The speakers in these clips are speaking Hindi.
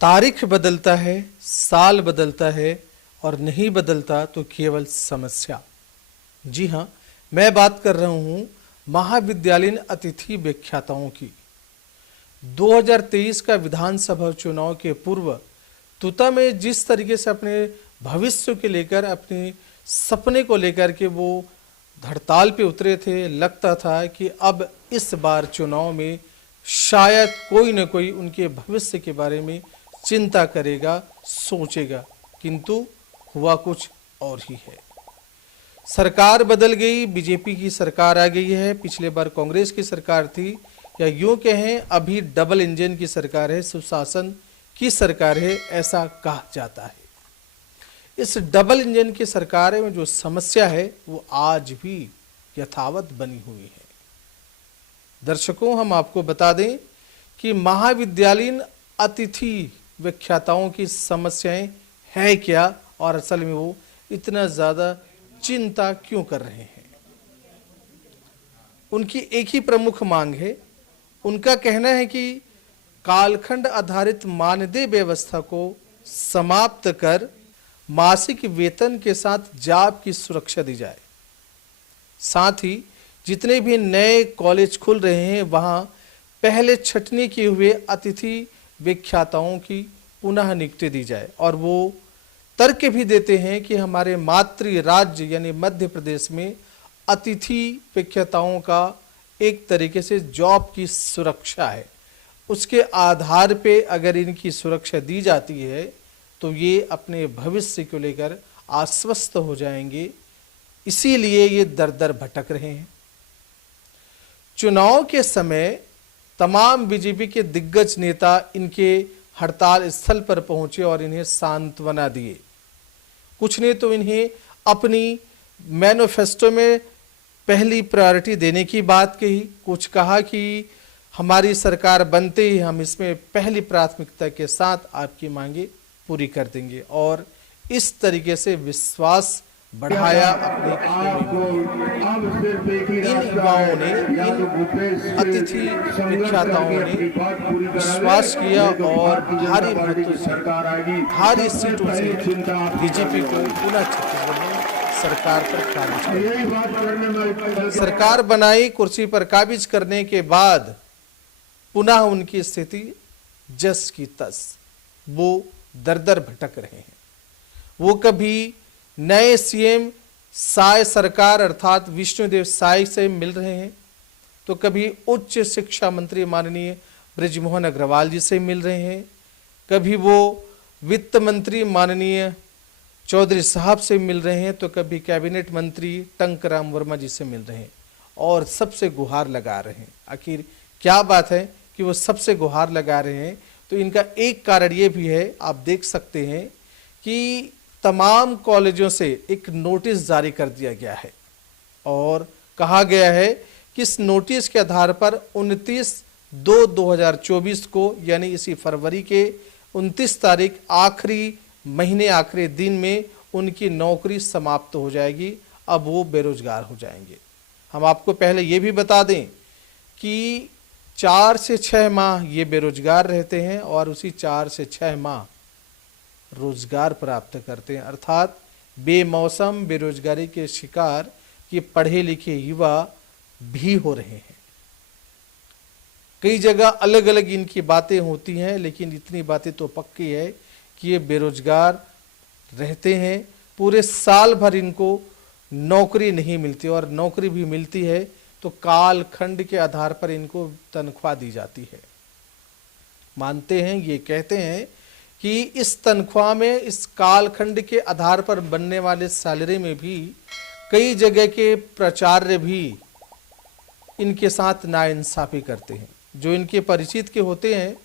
तारीख बदलता है, साल बदलता है और नहीं बदलता तो केवल समस्या। जी हाँ, मैं बात कर रहा हूँ महाविद्यालयीन अतिथि व्याख्याताओं की। 2023 का विधानसभा चुनाव के पूर्व तुता में जिस तरीके से अपने भविष्य के लेकर, अपने सपने को लेकर के वो हड़ताल पे उतरे थे, लगता था कि अब इस बार चुनाव में शायद कोई न कोई उनके भविष्य के बारे में चिंता करेगा, सोचेगा, किंतु हुआ कुछ और ही है। सरकार बदल गई, बीजेपी की सरकार आ गई है। पिछले बार कांग्रेस की सरकार थी, या यूं कहें अभी डबल इंजन की सरकार है, सुशासन की सरकार है, ऐसा कहा जाता है। इस डबल इंजन की सरकार में जो समस्या है वो आज भी यथावत बनी हुई है। दर्शकों, हम आपको बता दें कि महाविद्यालयीन अतिथि व्याख्याताओं की समस्याएं है क्या और असल में वो इतना ज्यादा चिंता क्यों कर रहे हैं। उनकी एक ही प्रमुख मांग है। उनका कहना है कि कालखंड आधारित मानदेय व्यवस्था को समाप्त कर मासिक वेतन के साथ जॉब की सुरक्षा दी जाए। साथ ही जितने भी नए कॉलेज खुल रहे हैं वहां पहले छटनी किए हुए अतिथि व्याख्याताओं की पुनः नियुक्ति दी जाए। और वो तर्क भी देते हैं कि हमारे मातृ राज्य यानी मध्य प्रदेश में अतिथि व्याख्याताओं का एक तरीके से जॉब की सुरक्षा है। उसके आधार पे अगर इनकी सुरक्षा दी जाती है तो ये अपने भविष्य को लेकर आश्वस्त हो जाएंगे। इसीलिए ये दर दर भटक रहे हैं। चुनाव के समय तमाम बीजेपी के दिग्गज नेता इनके हड़ताल स्थल पर पहुंचे और इन्हें सांत्वना दिए। कुछ ने तो इन्हें अपनी मैनिफेस्टो में पहली प्रायोरिटी देने की बात कही। कुछ कहा कि हमारी सरकार बनते ही हम इसमें पहली प्राथमिकता के साथ आपकी मांगे पूरी कर देंगे, और इस तरीके से विश्वास बढ़ाया अपने इन युवाओं ने, इन अतिथि व्याख्याताओं ने विश्वास किया और भारी मतों से, भारी सीटों से बीजेपी को पुनः छत्तीसगढ़ में सरकार पर काबिज, सरकार बनाई। कुर्सी पर काबिज करने के बाद पुनः उनकी स्थिति जस की तस, वो दर दर भटक रहे हैं। वो कभी नए सीएम साय सरकार अर्थात विष्णुदेव साय से मिल रहे हैं, तो कभी उच्च शिक्षा मंत्री माननीय बृजमोहन अग्रवाल जी से मिल रहे हैं, कभी वो वित्त मंत्री माननीय चौधरी साहब से मिल रहे हैं, तो कभी कैबिनेट मंत्री टंकराम वर्मा जी से मिल रहे हैं और सबसे गुहार लगा रहे हैं। आखिर क्या बात है कि वो सबसे गुहार लगा रहे हैं? तो इनका एक कारण ये भी है, आप देख सकते हैं कि तमाम कॉलेजों से एक नोटिस जारी कर दिया गया है और कहा गया है कि इस नोटिस के आधार पर 29/2/2024 को यानी इसी फरवरी के 29 तारीख आखिरी महीने, आखिरी दिन में उनकी नौकरी समाप्त हो जाएगी। अब वो बेरोजगार हो जाएंगे। हम आपको पहले ये भी बता दें कि 4 से 6 माह ये बेरोजगार रहते हैं और उसी 4 से 6 माह रोजगार प्राप्त करते हैं। अर्थात बेमौसम बेरोजगारी के शिकार ये पढ़े लिखे युवा भी हो रहे हैं। कई जगह अलग अलग इनकी बातें होती हैं, लेकिन इतनी बातें तो पक्की है कि ये बेरोजगार रहते हैं। पूरे साल भर इनको नौकरी नहीं मिलती, और नौकरी भी मिलती है तो कालखंड के आधार पर इनको तनख्वाह दी जाती है। मानते हैं, ये कहते हैं कि इस तनख्वाह में, इस कालखंड के आधार पर बनने वाले सैलरी में भी कई जगह के प्राचार्य भी इनके साथ नाइंसाफी करते हैं। जो इनके परिचित के होते हैं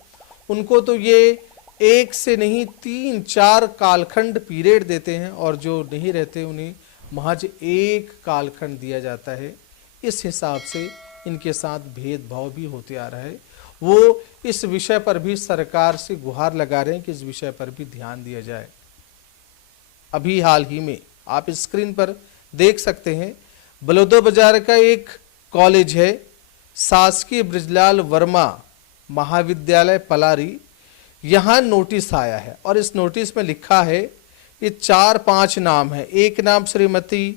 उनको तो ये 1 से नहीं 3-4 कालखंड पीरियड देते हैं, और जो नहीं रहते उन्हें महज 1 कालखंड दिया जाता है। इस हिसाब से इनके साथ भेदभाव भी होते आ रहा है। वो इस विषय पर भी सरकार से गुहार लगा रहे हैं कि इस विषय पर भी ध्यान दिया जाए। अभी हाल ही में आप स्क्रीन पर देख सकते हैं, बलौदाबाजार का एक कॉलेज है, शासकीय बृजलाल वर्मा महाविद्यालय पलारी। यहाँ नोटिस आया है और इस नोटिस में लिखा है, ये 4-5 नाम है। एक नाम श्रीमती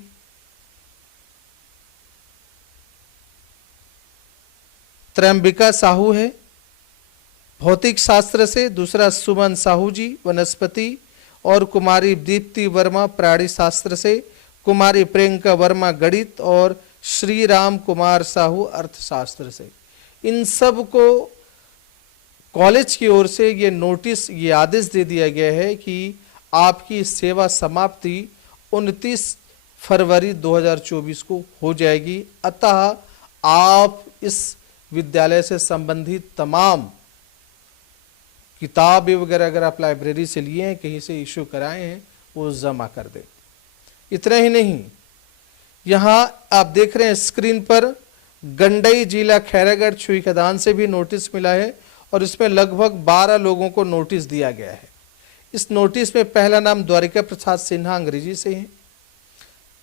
त्रयंबिका साहू है भौतिक शास्त्र से, दूसरा सुमन साहू जी वनस्पति, और कुमारी दीप्ति वर्मा प्राणी शास्त्र से, कुमारी प्रियंका वर्मा गणित और श्री राम कुमार साहू अर्थशास्त्र से। इन सब को कॉलेज की ओर से ये नोटिस, ये आदेश दे दिया गया है कि आपकी सेवा समाप्ति 29 फरवरी 2024 को हो जाएगी। अतः आप इस विद्यालय से संबंधित तमाम किताबें वगैरह अगर आप लाइब्रेरी से लिए हैं, कहीं से इशू कराए हैं, वो जमा कर दें। इतना ही नहीं, यहाँ आप देख रहे हैं स्क्रीन पर, गंडई जिला खैरागढ़ छुई खदान से भी नोटिस मिला है और इसमें लगभग 12 लोगों को नोटिस दिया गया है। इस नोटिस में पहला नाम द्वारिका प्रसाद सिन्हा अंग्रेजी से है,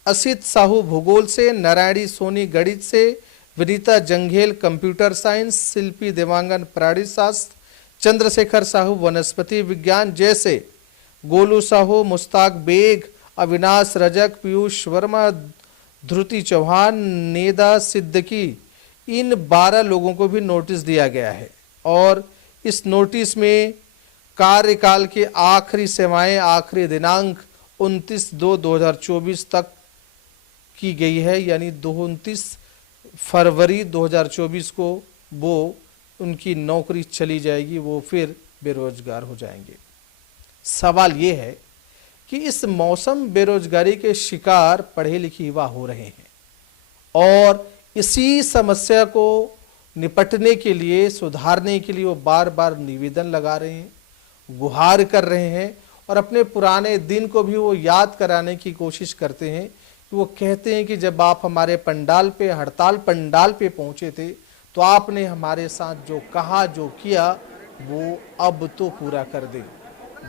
असित साहू भूगोल से, नारायणी सोनी गणित से, विनीता जंघेल कंप्यूटर साइंस, शिल्पी देवांगन प्राणी शास्त्र, चंद्रशेखर साहू वनस्पति विज्ञान जैसे, गोलू साहू, मुस्ताक बेग, अविनाश रजक, पीयूष वर्मा, ध्रुति चौहान, नेदा सिद्दकी, इन 12 लोगों को भी नोटिस दिया गया है। और इस नोटिस में कार्यकाल के आखिरी सेवाएं, आखिरी दिनांक 29/2/2024 तक की गई है, यानी 29 फरवरी 2024 को वो उनकी नौकरी चली जाएगी, वो फिर बेरोजगार हो जाएंगे। सवाल ये है कि इस मौसम बेरोजगारी के शिकार पढ़े लिखे युवा हो रहे हैं और इसी समस्या को निपटने के लिए, सुधारने के लिए वो बार बार निवेदन लगा रहे हैं, गुहार कर रहे हैं और अपने पुराने दिन को भी वो याद कराने की कोशिश करते हैं। कि वो कहते हैं कि जब आप हमारे पंडाल पे, हड़ताल पंडाल पे पहुंचे थे, तो आपने हमारे साथ जो कहा, जो किया, वो अब तो पूरा कर दे।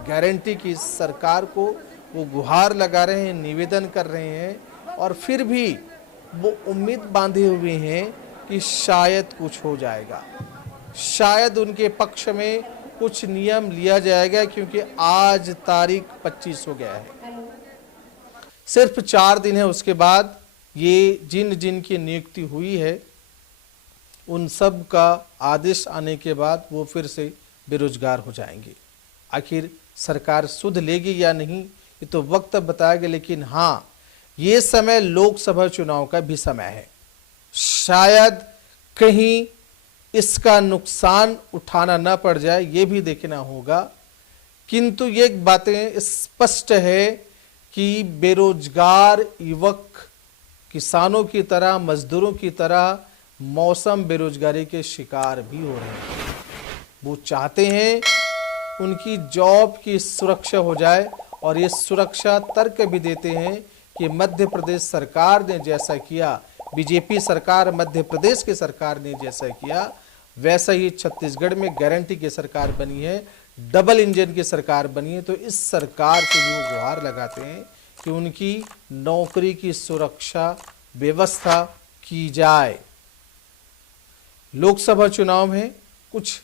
गारंटी की सरकार को वो गुहार लगा रहे हैं, निवेदन कर रहे हैं और फिर भी वो उम्मीद बांधे हुए हैं कि शायद कुछ हो जाएगा, शायद उनके पक्ष में कुछ नियम लिया जाएगा, क्योंकि आज तारीख 25 हो गया है, सिर्फ 4 दिन है। उसके बाद ये जिन जिन की नियुक्ति हुई है उन सब का आदेश आने के बाद वो फिर से बेरोजगार हो जाएंगे। आखिर सरकार सुध लेगी या नहीं, ये तो वक्त बताएगा, लेकिन हाँ, ये समय लोकसभा चुनाव का भी समय है। शायद कहीं इसका नुकसान उठाना ना पड़ जाए, ये भी देखना होगा। किंतु ये बातें स्पष्ट है कि बेरोजगार युवक किसानों की तरह, मजदूरों की तरह मौसम बेरोजगारी के शिकार भी हो रहे हैं। वो चाहते हैं उनकी जॉब की सुरक्षा हो जाए और ये सुरक्षा तर्क भी देते हैं कि मध्य प्रदेश सरकार ने जैसा किया, बीजेपी सरकार, मध्य प्रदेश की सरकार ने जैसा किया, वैसा ही छत्तीसगढ़ में गारंटी की सरकार बनी है, डबल इंजन की सरकार बनी है। तो इस सरकार से भी वो गुहार लगाते हैं कि उनकी नौकरी की सुरक्षा व्यवस्था की जाए। लोकसभा चुनाव में कुछ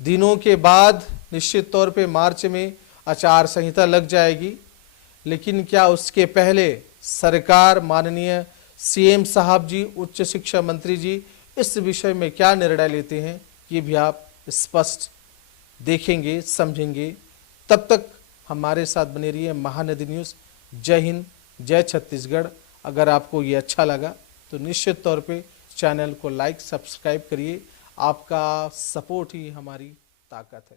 दिनों के बाद निश्चित तौर पे मार्च में आचार संहिता लग जाएगी, लेकिन क्या उसके पहले सरकार, माननीय सीएम साहब जी, उच्च शिक्षा मंत्री जी इस विषय में क्या निर्णय लेते हैं, ये भी आप स्पष्ट देखेंगे, समझेंगे। तब तक हमारे साथ बने रहिए महानदी न्यूज़। जय हिंद, जय छत्तीसगढ़। अगर आपको ये अच्छा लगा तो निश्चित तौर पे चैनल को लाइक, सब्सक्राइब करिए। आपका सपोर्ट ही हमारी ताकत है।